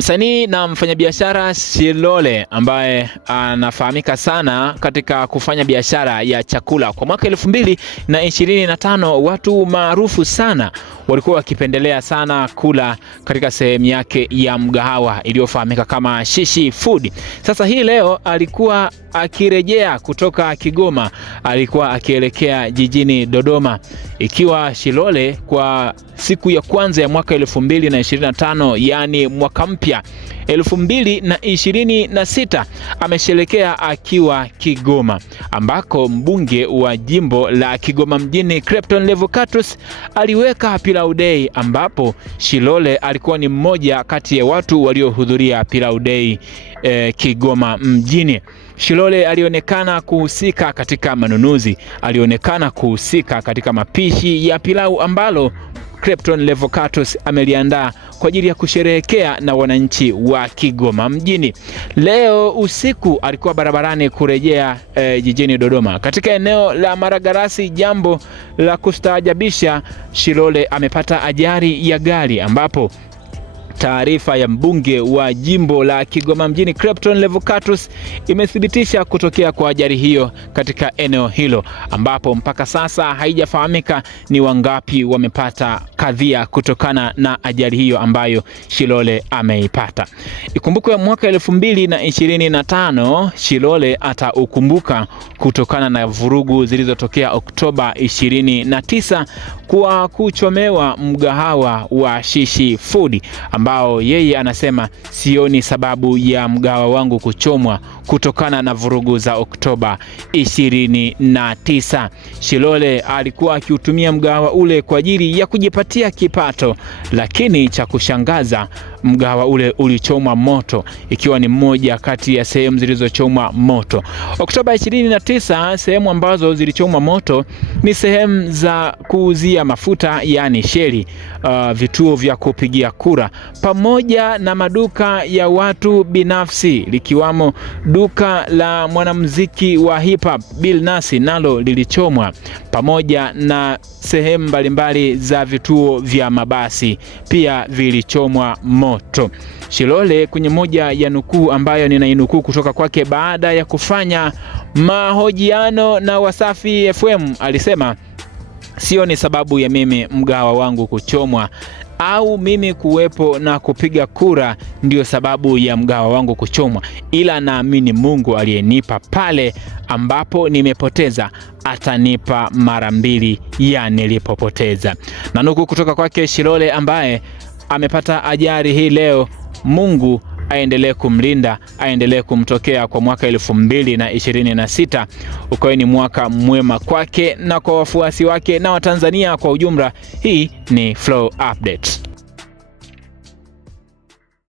Msanii na mfanyabiashara Shilole ambaye anafahamika sana katika kufanya biashara ya chakula. Kwa mwaka 2025 watu maarufu sana walikuwa wakipendelea sana kula katika sehemu yake ya mgahawa iliyofahamika kama Shishi Food. Sasa hii leo alikuwa akirejea kutoka Kigoma, alikuwa akielekea jijini Dodoma, ikiwa Shilole kwa siku ya kwanza ya mwaka 2025, yani mwaka mpya 2026, amesherekea akiwa Kigoma, ambako mbunge wa jimbo la Kigoma mjini Clepton Levocatus aliweka Pilau Day, ambapo Shilole alikuwa ni mmoja kati ya watu waliohudhuria Pilau Day Kigoma mjini. Shilole alionekana kuhusika katika manunuzi, alionekana kuhusika katika mapishi ya pilau ambalo Clepton Levocatus ameliandaa kwa ajili ya kusherehekea na wananchi wa Kigoma mjini. Leo usiku alikuwa barabarani kurejea jijini Dodoma katika eneo la Maragarasi. Jambo la kustaajabisha, Shilole amepata ajali ya gari, ambapo taarifa ya mbunge wa jimbo la Kigoma mjini Clepton Levocatus imethibitisha kutokea kwa ajali hiyo katika eneo hilo, ambapo mpaka sasa haijafahamika ni wangapi wamepata kadhia kutokana na ajali hiyo ambayo Shilole ameipata. Ikumbukwe mwaka 2025 Shilole ataukumbuka kutokana na vurugu zilizotokea Oktoba 29 kwa kuchomewa mgahawa wa Shishi Food, ambao yeye anasema sioni sababu ya mgahawa wangu kuchomwa kutokana na vurugu za Oktoba 29. Shilole alikuwa akiutumia mgahawa ule kwa ajili ya kujipatia kipato, lakini cha kushangaza mgahawa ule ulichomwa moto, ikiwa ni mmoja kati ya sehemu zilizochomwa moto. Oktoba 29, sehemu ambazo zilichomwa moto ni sehemu za kuuzia mafuta, yani sheli, vituo vya kupigia kura, pamoja na maduka ya watu binafsi, likiwamo duka la mwanamuziki wa hip hop Bill Nass nalo lilichomwa, pamoja na sehemu mbalimbali za vituo vya mabasi pia vilichomwa moto. Shilole kwenye moja ya nukuu ambayo ninainukuu kutoka kwake baada ya kufanya mahojiano na Wasafi FM alisema, sioni sababu ya mimi mgahawa wangu kuchomwa au mimi kuwepo na kupiga kura ndio sababu ya mgahawa wangu kuchomwa, ila naamini Mungu aliyenipa pale ambapo nimepoteza atanipa mara mbili ya nilipopoteza. Na nuku kutoka kwake Shilole ambaye amepata ajali hii leo. Mungu aendelee kumlinda, aendelee kumtokea kwa mwaka 2026 ukawe ni mwaka mwema kwake na kwa wafuasi wake na Watanzania kwa ujumla. Hii ni Flow Update.